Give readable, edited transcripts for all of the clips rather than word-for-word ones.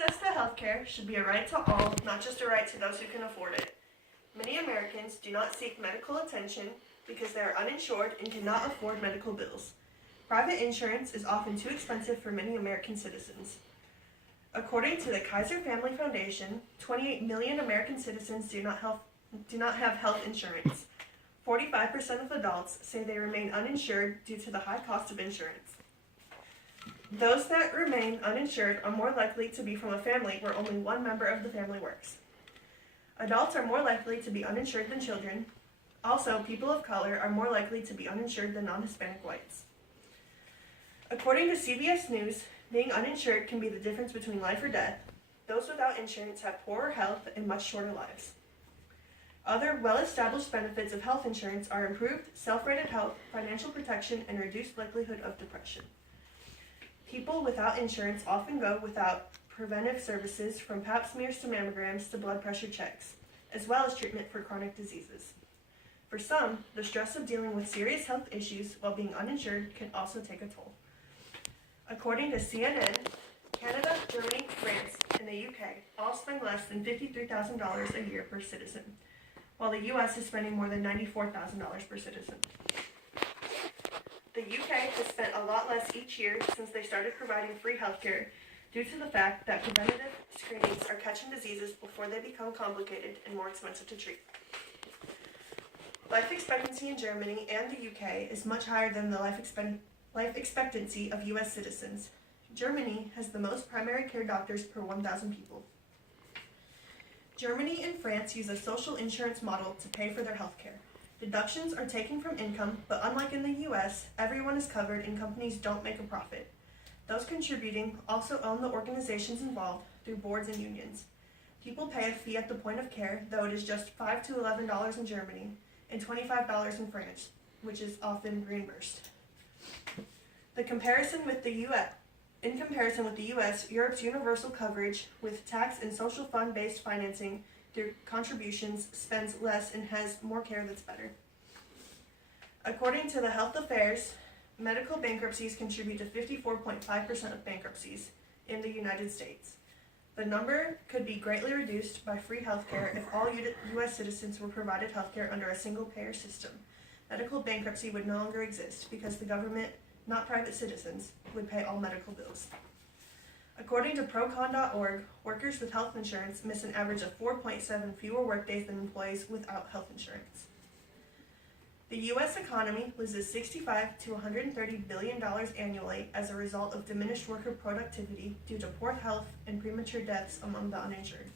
Access to healthcare should be a right to all, not just a right to those who can afford it. Many Americans do not seek medical attention because they are uninsured and cannot afford medical bills. Private insurance is often too expensive for many American citizens. According to the Kaiser Family Foundation, 28 million American citizens do not have health insurance. 45% of adults say they remain uninsured due to the high cost of insurance. Those that remain uninsured are more likely to be from a family where only one member of the family works. Adults are more likely to be uninsured than children. Also, people of color are more likely to be uninsured than non-Hispanic whites. According to CBS News, being uninsured can be the difference between life or death. Those without insurance have poorer health and much shorter lives. Other well-established benefits of health insurance are improved self-rated health, financial protection, and reduced likelihood of depression. People without insurance often go without preventive services, from pap smears to mammograms to blood pressure checks, as well as treatment for chronic diseases. For some, the stress of dealing with serious health issues while being uninsured can also take a toll. According to CNN, Canada, Germany, France, and the UK all spend less than $53,000 a year per citizen, while the US is spending more than $94,000 per citizen. The UK has spent a lot less each year since they started providing free healthcare due to the fact that preventative screenings are catching diseases before they become complicated and more expensive to treat. Life expectancy in Germany and the UK is much higher than the life expectancy of US citizens. Germany has the most primary care doctors per 1,000 people. Germany and France use a social insurance model to pay for their healthcare. Deductions are taken from income, but unlike in the US, everyone is covered and companies don't make a profit. Those contributing also own the organizations involved through boards and unions. People pay a fee at the point of care, though it is just $5 to $11 in Germany and $25 in France, which is often reimbursed. In comparison with the US, Europe's universal coverage with tax and social fund-based financing through contributions spends less and has more care that's better. According to the Health Affairs, medical bankruptcies contribute to 54.5% of bankruptcies in the United States. The number could be greatly reduced by free healthcare if all U.S. citizens were provided healthcare under a single-payer system. Medical bankruptcy would no longer exist because the government, not private citizens, would pay all medical bills. According to Procon.org, workers with health insurance miss an average of 4.7 fewer workdays than employees without health insurance. The U.S. economy loses $65 to $130 billion annually as a result of diminished worker productivity due to poor health and premature deaths among the uninsured.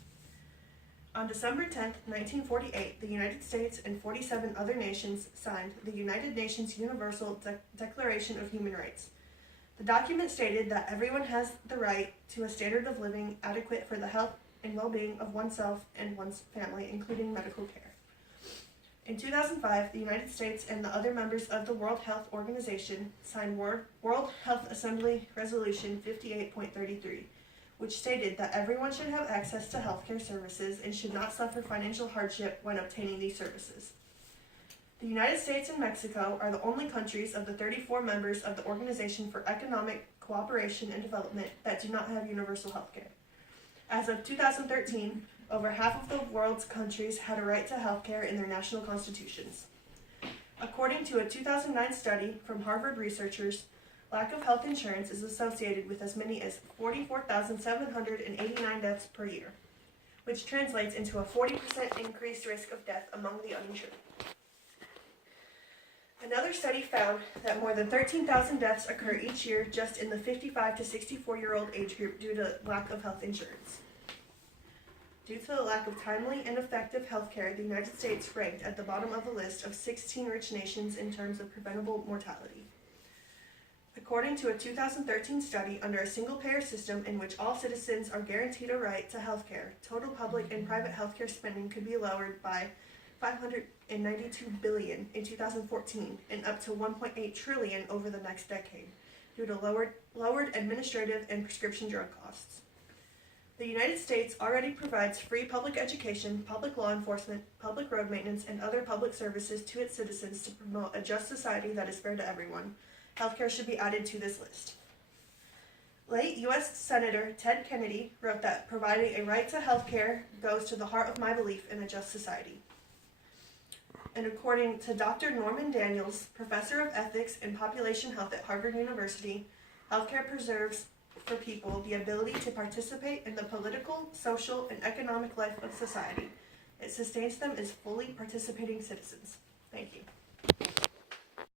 On December 10, 1948, the United States and 47 other nations signed the United Nations Universal Declaration of Human Rights. The document stated that everyone has the right to a standard of living adequate for the health and well-being of oneself and one's family, including medical care. In 2005, the United States and the other members of the World Health Organization signed World Health Assembly Resolution 58.33, which stated that everyone should have access to healthcare services and should not suffer financial hardship when obtaining these services. The United States and Mexico are the only countries of the 34 members of the Organization for Economic Cooperation and Development that do not have universal healthcare. As of 2013, over half of the world's countries had a right to healthcare in their national constitutions. According to a 2009 study from Harvard researchers, lack of health insurance is associated with as many as 44,789 deaths per year, which translates into a 40% increased risk of death among the uninsured. Another study found that more than 13,000 deaths occur each year just in the 55 to 64-year-old age group due to lack of health insurance. Due to the lack of timely and effective health care, the United States ranked at the bottom of a list of 16 rich nations in terms of preventable mortality. According to a 2013 study, under a single-payer system in which all citizens are guaranteed a right to health care, total public and private health care spending could be lowered by $592 billion in 2014 and up to $1.8 trillion over the next decade due to lowered administrative and prescription drug costs. The United States already provides free public education, public law enforcement, public road maintenance, and other public services to its citizens to promote a just society that is fair to everyone. Healthcare should be added to this list. Late U.S. Senator Ted Kennedy wrote that providing a right to health care goes to the heart of my belief in a just society. And according to Dr. Norman Daniels, professor of ethics and population health at Harvard University, healthcare preserves for people the ability to participate in the political, social, and economic life of society. It sustains them as fully participating citizens. Thank you.